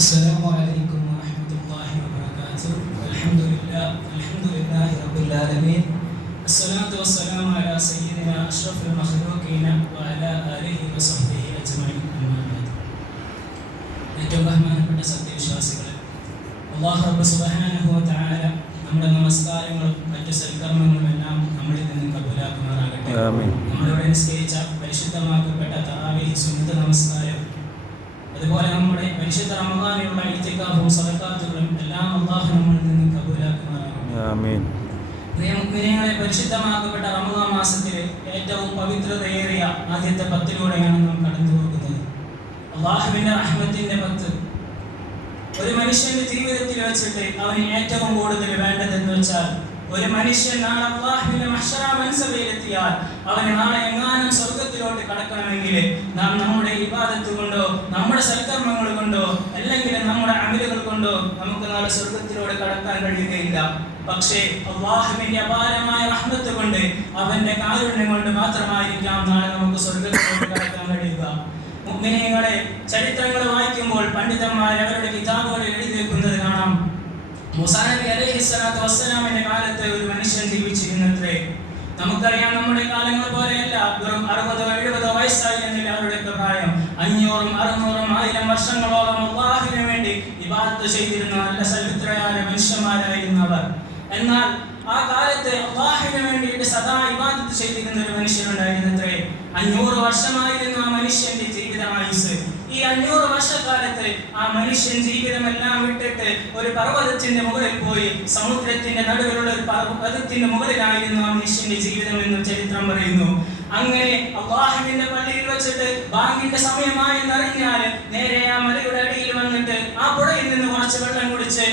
السلام عليكم ورحمة الله وبركاته الحمد لله الحمد لله رب العالمين الصلاة والسلام على سيدنا أشرف المخلوقين وعلى آله وصحبه أجمعين أما بعد ഏറ്റവും ബഹുമാനപ്പെട്ട സത്യവിശ്വാസികളെ അള്ളാഹു റബ്ബ് സുബ്ഹാനഹു വ തആല നമ്മുടെ നമസ്കാരങ്ങളും മറ്റു സൽക്കർമ്മങ്ങളും എല്ലാം നമ്മളിൽ നിന്ന് കബൂലാക്കുമാറാകട്ടെ ആമീൻ. നമ്മളിവിടെ നിസ്കരിച്ച പരിശുദ്ധമാക്കപ്പെട്ട തറാവീഹ് സുന്നത്ത് നമസ്കാരം അതുപോലെ നമ്മുടെ പരിശുദ്ധ ആമീൻ. പ്രിയമുക്മിനീങ്ങളെ പരിശുദ്ധമാക്കപ്പെട്ട റമദാൻ മാസത്തിലെ ഏറ്റവും പവിത്രതയേറിയ ആദ്യത്തെ പത്തിലൂടെയാണ് നാം കടന്നു പോകുന്നത് അള്ളാഹുവിന്റെ റഹ്മത്തിന്റെ പത്ത്. ഒരു മനുഷ്യന്റെ ജീവിതത്തിൽ വെച്ചിട്ട് അവന് ഏറ്റവും കൂടുതൽ വേണ്ടതെന്ന് വെച്ചാൽ ഒരു മനുഷ്യൻ നാളെ അള്ളാഹുവിന്റെ മഹ്ശറ മൻസബയിലെത്തിയാൽ അവന് നാളെ എങ്ങാനും സ്വർഗത്തിലോട്ട് കടക്കണമെങ്കിൽ നാം നമ്മുടെ ഇബാദത്ത് കൊണ്ടോ നമ്മുടെ സൽക്കർമ്മങ്ങൾ കൊണ്ടോ അല്ലെങ്കിൽ നമ്മുടെ അമിലുകൾ കൊണ്ടോ നമുക്ക് നാളെ സ്വർഗത്തിലൂടെ കടക്കാൻ കഴിയുകയില്ല. പക്ഷേ അള്ളാഹുവിന്റെ അപാരമായ റഹ്മത്ത് കൊണ്ട് അവന്റെ കാരുണ്യം കൊണ്ട് മാത്രമായിരിക്കാം നാളെ നമുക്ക് സ്വർഗത്തിലോട്ട് കടക്കാൻ കഴിയുക. മുഗ്നീയങ്ങളെ ചരിത്രങ്ങൾ വായിക്കുമ്പോൾ പണ്ഡിതന്മാർ അവരുടെ കിതാബുകളിൽ എഴുതി വെക്കുന്നത് കാണാം. മൂസാ നബി അലൈഹി സ്വലാത്തു വസ്സലാമിന്റെ കാലത്ത് ഒരു മനുഷ്യൻ ജീവിച്ചിരുന്നത്രേ. നമുക്കറിയാം നമ്മുടെ കാലങ്ങൾ പോലെയല്ല. വെറും അറുപതോ എഴുപതോ വയസ്സായി എന്നില്ല അവരുടെ പ്രായം. അഞ്ഞൂറും അറുന്നൂറും ആയിരം വർഷങ്ങളോളം അള്ളാഹുവിന് വേണ്ടി ഇബാദത്ത് ചെയ്തിരുന്ന നല്ല സൽമിത്രയായ മനുഷ്യന്മാരായിരുന്നവർ. എന്നാൽ ആ കാലത്ത് അള്ളാഹുവിന് വേണ്ടിയിട്ട് സദാ ഇബാദത്ത് ചെയ്തിരുന്ന ഒരു മനുഷ്യനുണ്ടായിരുന്നത്രേ. അഞ്ഞൂറ് വർഷമായിരുന്നു ആ മനുഷ്യന്റെ ജീവിതായുസ് ഈ അഞ്ഞൂറ് വർഷക്കാലത്ത് ആ മനുഷ്യൻ ജീവിതമെല്ലാം വിട്ടിട്ട് ഒരു പർവതത്തിന്റെ മുകളിൽ പോയി സമുദ്രത്തിന്റെ നടുവിലുള്ള ഒരു പർവതത്തിന്റെ മുകളിലായിരുന്നു ആ മനുഷ്യന്റെ ജീവിതം എന്നും ചരിത്രം പറയുന്നു. അങ്ങനെ അള്ളാഹുവിന്റെ പള്ളിയിൽ വെച്ചിട്ട് ബാങ്കിന്റെ സമയമായി എന്നറിഞ്ഞാൽ നേരെ ആ മലയുടെ അടിയിൽ വന്നിട്ട് ആ പുഴയിൽ നിന്ന് കുറച്ച് വെള്ളം കുടിച്ച്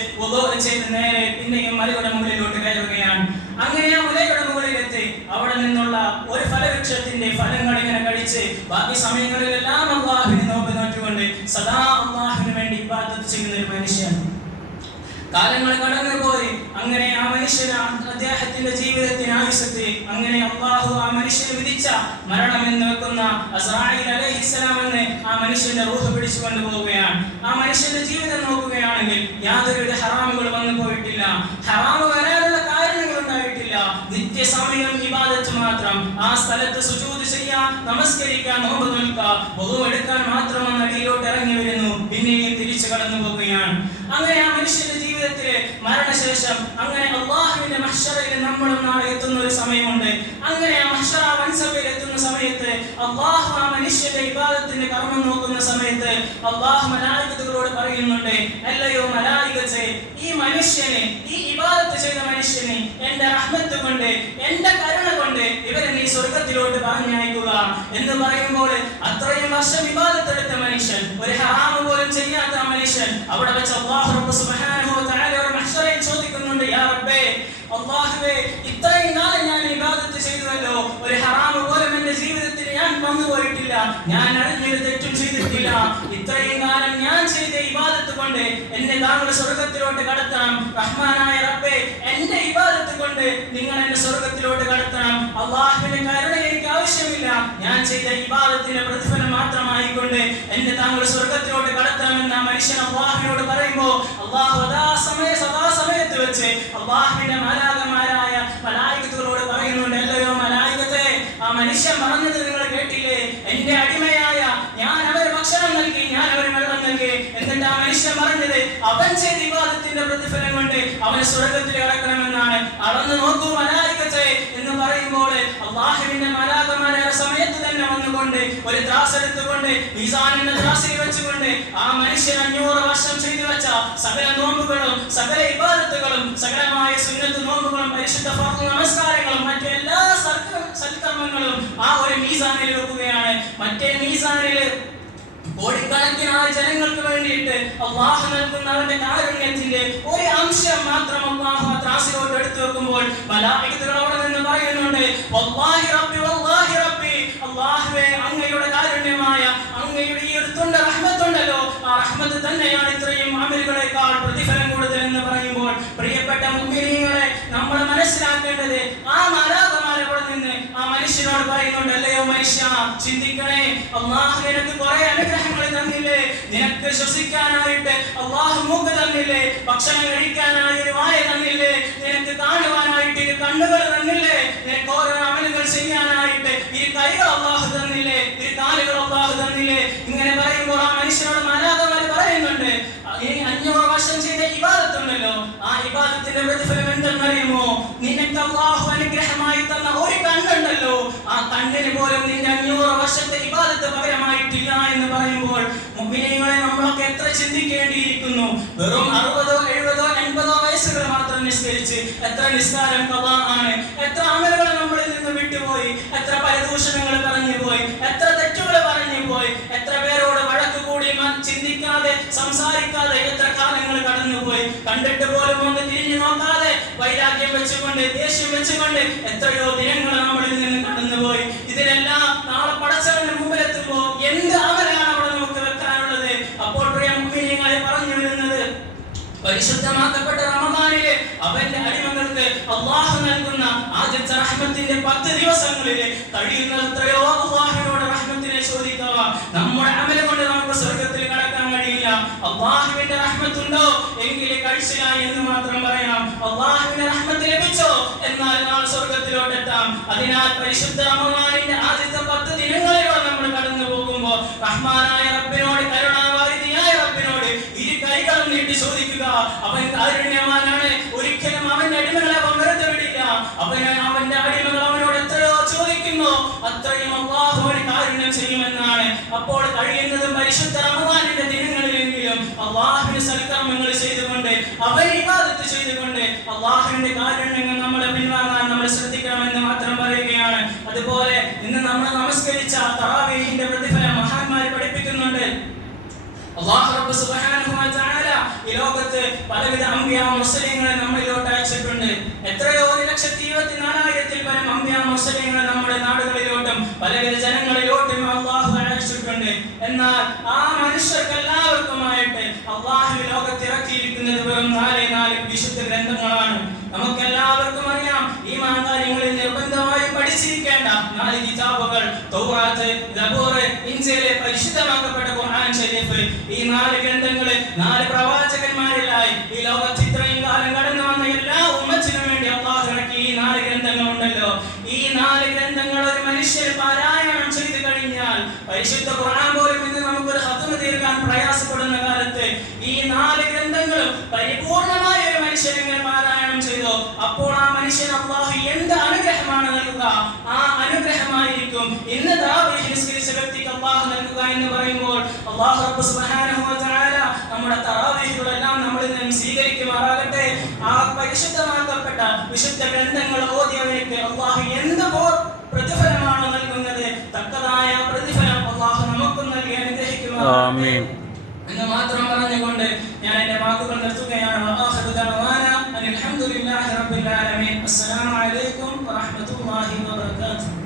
ചെയ്ത് നേരെ പിന്നെയും മലയുടെ മുകളിലോട്ട് കയറുകയാണ്. അങ്ങനെ ആ മലയുടെ മുകളിലെത്തി. അവിടെ നിന്നുള്ള ഒരു ഫലവൃക്ഷത്തിന്റെ ഫലങ്ങൾ ഇങ്ങനെ കഴിച്ച് ബാക്കി സമയങ്ങളിലെല്ലാം അള്ളാഹുവിനെ നോറ്റുകൊണ്ട് സദാ അള്ളാഹുവിന് വേണ്ടി ഇബാദത്ത് ചെയ്യുന്ന ഒരു മനുഷ്യനാണ്. കാലങ്ങൾ കടന്നുപോയി അങ്ങനെ ആ മനുഷ്യൻ ആ അദ്ദേഹത്തിന്റെ ജീവിതത്തിന് ആവശ്യത്തെ അങ്ങനെ അള്ളാഹു ആ മനുഷ്യന് വിധിച്ച മരണം എന്ന് വെക്കുന്ന അലൈഹിസ്സലാം എന്ന് ആ മനുഷ്യന്റെ റൂഹ് പിടിച്ചു കൊണ്ടുപോവുകയാണ് ആ മനുഷ്യന്റെ ജീവിതം നോക്കുകയാണെങ്കിൽ യാതൊരു ഹറാമുകൾ വന്നു പോയിട്ടില്ല. ഹറാമ് ഉണ്ടായിട്ടില്ല നിത്യസമയം ഇബാദത്ത് മാത്രം. ആ സ്ഥലത്ത് സുജൂദ് ചെയ്യാൻ നമസ്കരിക്കാൻ നോമ്പ് നിൽക്കുക എടുക്കാൻ മാത്രം ആ നടിയിലോട്ട് ഇറങ്ങി വരുന്നു. പിന്നെയും തിരിച്ചു കടന്നു പോവുകയാണ് അങ്ങനെ ആ മനുഷ്യന്റെ ജീവിതത്തിലെ മരണശേഷം അങ്ങനെ അള്ളാഹുവിന്റെ മഹ്ഷറയിൽ നമ്മളും നാളെ എത്തുന്ന ഒരു സമയമുണ്ട്. അങ്ങനെ ആ മഹ്ഷറ വൻസഭയിൽ എത്തുന്ന സമയത്ത് അള്ളാഹു ആ മനുഷ്യന്റെ വിവാദത്തിന്റെ കർമ്മം നോക്കുന്ന സമയത്ത് അള്ളാഹു മലായികതകളോട് പറയുന്നുണ്ട് അല്ലയോ മലായികത്തെ ഈ മനുഷ്യനെ ഈ ഇബാദത്ത് ചെയ്ത മനുഷ്യനെ എന്റെ റഹ്മത്ത് കൊണ്ട് എന്റെ കരുണ കൊണ്ട് ഇവരെ നീ സ്വർഗത്തിലോട്ട് പറഞ്ഞയക്കുക. എന്ന് പറയുമ്പോൾ അത്രയും വർഷം വിവാദത്തെടുത്ത മനുഷ്യൻ ഒരു ഹാമ പോലും ചെയ്യാത്ത മനുഷ്യൻ അവിടെ വെച്ച് അള്ളാഹു വ തആല ഒരു മഹ്ശറയിൽ ചോദിക്കുന്നുണ്ട് യാ റബ്ബേ അള്ളാഹുവേ ഇത്രയും നാളെ ഞാൻ ഇബാദത്ത് ചെയ്തുവല്ലോ ഒരു ഹറാമ് പോലും എന്റെ ജീവിതത്തിൽ ഞാൻ വന്നുപോയിട്ടില്ല ഞാൻ അറിഞ്ഞൊരു തെറ്റും ചെയ്തിട്ടില്ല. ഇത്രയും കാലം ഞാൻ ചെയ്ത ഇബാദത്ത് കൊണ്ട് എന്നെ താങ്കളുടെ സ്വർഗത്തിലോട്ട് കടത്തണം റഹ്മാനായ റബ്ബേ എന്റെ ഇബാദത്ത് കൊണ്ട് നിങ്ങൾ എന്നെ സ്വർഗത്തിലോട്ട് കടത്തണം അള്ളാഹുവിന്റെ കരുണ ആവശ്യമില്ല. ഞാൻ ചെയ്ത ഇബാദത്തിന്റെ പ്രതിഫലം മാത്രമായിക്കൊണ്ട് എന്നെ താങ്കൾ സ്വർഗത്തിലോട്ട് കടത്തണമെന്ന് ആ മനുഷ്യൻ അള്ളാഹിനോട് പറയുമ്പോ അള്ളാഹു അതാ സമയ സദാ സമയത്ത് വെച്ച് അള്ളാഹിന്റെ മാലാകന്മാരായ മലായികത്തുകളോട് പറയുന്നുണ്ട് അല്ലയോ മലായികത്തെ ആ മനുഷ്യൻ പറഞ്ഞത് നിങ്ങൾ കേട്ടില്ലേ? എന്റെ അടിമയായ ഞാൻ അവർ ഭക്ഷണം നൽകി ഞാൻ അവർ വെള്ളം നൽകി. എന്നിട്ട് ആ മനുഷ്യൻ പറഞ്ഞത് അവൻ ചെയ്ത വിവാദത്തിന്റെ പ്രതിഫലം കൊണ്ട് അവന് സ്വർഗത്തിൽ കടക്കണമെന്നാണ് അളന്ന് നോക്കൂ മലായികത്തെ എന്ന് പറയുമ്പോൾ അള്ളാഹുവിന്റെ മലാകമാരായ സമയത്ത് തന്നെ വന്നുകൊണ്ട് ഒരു ത്രാസ് എടുത്തുകൊണ്ട് മീസാൻ എന്ന ത്രാസിൽ വെച്ചുകൊണ്ട് ആ മനുഷ്യൻ അഞ്ഞൂറ് വർഷം ചെയ്തു വെച്ച സകല നോമ്പുകളും സകല ഇബാദത്തുകളും സകലമായ സുന്നത്ത് നോമ്പുകളും പരിശുദ്ധ നമസ്കാരങ്ങളും മറ്റെല്ലാ സൽക്ക- സൽക്കർമ്മങ്ങളും ആ ഒരു മീസാനിൽ വെക്കുകയാണ്. മറ്റേ മീസാനിൽ കോടിക്കണക്കിനായ ജനങ്ങൾക്ക് വേണ്ടിയിട്ട് അള്ളാഹു നൽകുന്ന അവന്റെ കാരുണ്യത്തിന്റെ ഒരു അംശം മാത്രം അള്ളാഹു ആ ത്രാസിലോട്ട് എടുത്തു വെക്കുമ്പോൾ അവിടെ നിന്ന് പറയുന്നുണ്ട്. വല്ലാഹി റബ്ബി വല്ലാഹി റബ്ബി. അങ്ങയുടെ കാരുണ്യമായ അങ്ങയുടെ ഈ ഒരു തുണ്ട് റഹ്മത്തുണ്ടല്ലോ ആ റഹ്മത്ത് തന്നെയാണ് ഇത്രയും അമലുകളെക്കാൾ പ്രതിഫലം കൂടുതൽ എന്ന് പറയുമ്പോൾ പ്രിയപ്പെട്ട മുഗ്മിനീങ്ങളെ നമ്മൾ മനസ്സിലാക്കേണ്ടത് ആ മാലാകമാർ അവിടെ നിന്ന് ആ മനുഷ്യനോട് പറയുന്നുണ്ട് അല്ലയോ മനുഷ്യ ചിന്തിക്കണേ അള്ളാഹു നിനക്ക് കുറെ അനുഗ്രഹങ്ങൾ തന്നില്ലേ? നിനക്ക് ശ്വസിക്കാനായിട്ട് അള്ളാഹു മൂക്ക് തന്നില്ലേ? ഭക്ഷണം കഴിക്കാനായി ഒരു വായ തന്നില്ലേ? നിനക്ക് കാണുവാനായിട്ട് ഇരു കണ്ണുകൾ തന്നില്ലേ? നിനക്ക് ഓരോ അമലുകൾ ചെയ്യാനായിട്ട് ഇരു കൈകൾ അള്ളാഹു തന്നില്ലേ? ഇരു കാലുകൾ അള്ളാഹു തന്നില്ലേ? ഇങ്ങനെ പറയുമ്പോൾ ആ മനുഷ്യനോട് മനാഥമാർ പറയുന്നുണ്ട് ഈ അഞ്ഞൂറ് വർഷം ചെയ്ത ഇബാദത്തുണ്ടല്ലോ. ആ ഇബാദത്തിന്റെ പ്രതിഫലം എന്തെന്നറിയുമോ? നിനക്ക് അള്ളാഹു അനുഗ്രഹമായി തന്ന ഒരു ആ പോലും നിന്റെ അഞ്ഞൂറ് വർഷത്തെ ഇബാദത്ത് പകരമായിട്ടില്ല എന്ന് പറയുമ്പോൾ മുഅ്മിനീങ്ങളെ നമ്മളൊക്കെ എത്ര ചിന്തിക്കേണ്ടിയിരിക്കുന്നു? വെറും അറുപതോ എഴുപതോ എൺപതോ വയസ്സുകൾ മാത്രം നിസ്കരിച്ച് എത്ര നിസ്കാരം ആണ്? എത്ര അമലുകൾ നമ്മളിൽ നിന്ന് വിട്ടുപോയി? എത്ര പരദൂഷണങ്ങൾ പറഞ്ഞു പോയി? എത്ര തെറ്റുകൾ പറഞ്ഞു പോയി? എത്ര പേരോട് വഴക്ക് കൂടി ചിന്തിക്കാതെ സംസാരിക്കാതെ എത്ര കാലങ്ങൾ കടന്നുപോയി? കണ്ടിട്ട് പോലും ഒന്ന് തിരിഞ്ഞു നോക്കാതെ വൈരാഗ്യം വെച്ചുകൊണ്ട് ദേഷ്യം വെച്ചുകൊണ്ട് എത്രയോ ദിനങ്ങൾ നമ്മളിൽ നിന്ന് കടന്നുപോയി. ഇതിനെല്ലാം നാളെ പടച്ചവന്റെ മുമ്പിലെത്തുമ്പോ എന്ത് അവരാണ് അവിടെ നമുക്ക് വെക്കാനുള്ളത്? അപ്പോൾ പ്രിയ മുഖ്യങ്ങളെ പറഞ്ഞു വരുന്നത് പരിശുദ്ധമാക്കപ്പെട്ട റമദാനിലെ അവന്റെ അടിമകൾക്ക് അള്ളാഹു നൽകുന്ന ആദ്യത്തെ റഹ്മത്തിന്റെ പത്ത് ദിവസങ്ങളിലെ കഴിയുന്ന എത്രയോ അള്ളാഹിനോട് റഹ്മത്തിനെ ചോദിക്കുക നമ്മുടെ അമല കൊണ്ട് നമുക്ക് സ്വർഗത്തിൽ കഴിയില്ല അള്ളാഹുവിന്റെ റഹ്മത്തുണ്ടോ? എങ്കിൽ കഴിച്ചില്ല എന്ന് മാത്രം പറയാം. അള്ളാഹുവിന്റെ റഹ്മത്ത് ലഭിച്ചോ? എന്നാൽ നാൾ സ്വർഗത്തിലോട്ട് എത്താം. അതിനാൽ പരിശുദ്ധ റമദാനിന്റെ ആദ്യത്തെ പത്ത് ദിനങ്ങളിലൂടെ നമ്മൾ കടന്നു പോകുമ്പോൾ റഹ്മാനായ റബ്ബിനോട് കരുണാവാരിതിയായ റബ്ബിനോട് ഇരു കൈകളും നീട്ടി ചോദിക്കുക അവൻ കാരുണ്യവാനാണ്. ഒരിക്കലും അവന്റെ അടിമകളെ വെറുതെ വിടില്ല. അവന് അവന്റെ അടിമകൾ ചോദിക്കുന്നു അത്രയും അള്ളാഹു അവന് കാരുണ്യം ചെയ്യുമെന്നാണ്. അപ്പോൾ കഴിയുന്നതും പരിശുദ്ധ റമദാനിന്റെ ദിനങ്ങളിലെങ്കിലും അള്ളാഹുവിന് സൽക്കർമ്മങ്ങൾ ചെയ്തുകൊണ്ട് അവരെ ഇബാദത്ത് ചെയ്തുകൊണ്ട് അള്ളാഹുവിന്റെ കാരുണ്യങ്ങൾ നമ്മളെ പിൻവാങ്ങാൻ നമ്മൾ ശ്രദ്ധിക്കണമെന്ന് മാത്രം പറയുകയാണ്. അതുപോലെ ഇന്ന് നമ്മൾ നമസ്കരിച്ച തറാവീഹിന്റെ പ്രതിഫലം മഹാന്മാർ പഠിപ്പിക്കുന്നുണ്ട്. സുബ്ഹാനഹു ഈ ലോകത്ത് പലവിധ അമ്പിയ മുസ്ലിങ്ങളെ നമ്മളിലോട്ട് അയച്ചിട്ടുണ്ട്. എത്രയോ ലക്ഷത്തി ഇരുപത്തി നാലായിരത്തിൽ പരം അമ്പിയ മുസ്ലിങ്ങൾ നമ്മുടെ നാടുകളിലോട്ടും പലവിധ ജനങ്ങളിലോട്ടും അള്ളാഹു അയച്ചിട്ടുണ്ട്. എന്നാൽ ആ മനുഷ്യർക്ക് എല്ലാവർക്കുമായിട്ട് അള്ളാഹു ലോകത്ത് ഇറക്കിയിരിക്കുന്നത് വെറും നാലേ നാല് വിശുദ്ധ ഗ്രന്ഥങ്ങളാണ്. നമുക്ക് എല്ലാവർക്കും അറിയാം ഈ മാകാര്യങ്ങളിൽ നിർബന്ധമായി പഠിച്ചിരിക്കേണ്ട നാല് കിതാബുകൾ തൗറാത്ത് സബൂർ ഇഞ്ചിയിലെ പരിശുദ്ധമാക്കപ്പെട്ട ഖുർആൻ ഷരീഫ്. ഈ നാല് ഗ്രന്ഥങ്ങളെ നാല് പ്രവാചകന്മാരിലായി ഈ ലോകത്ത് ഇത്രയും കാലം കടന്നു വന്ന എല്ലാ ഉമ്മച്ചിനും വേണ്ടി അള്ളാഹു ഇറക്കി ഈ നാല് ഗ്രന്ഥങ്ങൾ ഉണ്ടല്ലോ ഈ നാല് ഗ്രന്ഥങ്ങൾ ഒരു മനുഷ്യർ പാരായണം ചെയ്തു കഴിഞ്ഞാൽ പരിശുദ്ധ ഖുർആൻ പോലും ഇന്ന് നമുക്കൊരു ഹത്തുമ തീർക്കാൻ പ്രയാസപ്പെടുന്ന കാലത്ത് ഈ നാല് ഗ്രന്ഥങ്ങളും പരിപൂർണമായ ഒരു മനുഷ്യനെ പാരായണം ചെയ്തു അപ്പോൾ ആ മനുഷ്യൻ അള്ളാഹു എന്ത് അനുഗ്രഹമാണ് നൽകുക? ആ അനുഗ്രഹമായിരിക്കും. ഇന്ന് നിസ്കരിച്ച വ്യക്തിക്ക് അള്ളാഹു നൽകുക എന്ന് പറയുമ്പോൾ അള്ളാഹു സുബ്ഹാനഹു വ തആല നമ്മുടെ തറാവീഹുകളെല്ലാം നമ്മളിൽ നിന്നും സ്വീകരിക്കുമാറാകട്ടെ ആ പരിശുദ്ധമാക്കപ്പെട്ട വിശുദ്ധ ഗ്രന്ഥങ്ങൾ ഓതിയവർക്ക് അള്ളാഹു എന്ത് പ്രതിഫലമാണ് നൽകുന്നത്? തക്കതായ പ്രതിഫലം അള്ളാഹു നമുക്കും നൽകി അനുഗ്രഹിക്കുക എന്ന് മാത്രം പറഞ്ഞുകൊണ്ട് ഞാൻ എന്റെ വാക്കുകൾ നിർത്തുകയാണ്. അലഹമുല്ലാ റബ്ബിൽ ആലമീൻ. അസ്സലാമു അലൈക്കും വറഹ്മത്തുള്ളാഹി വബറകാതുഹു.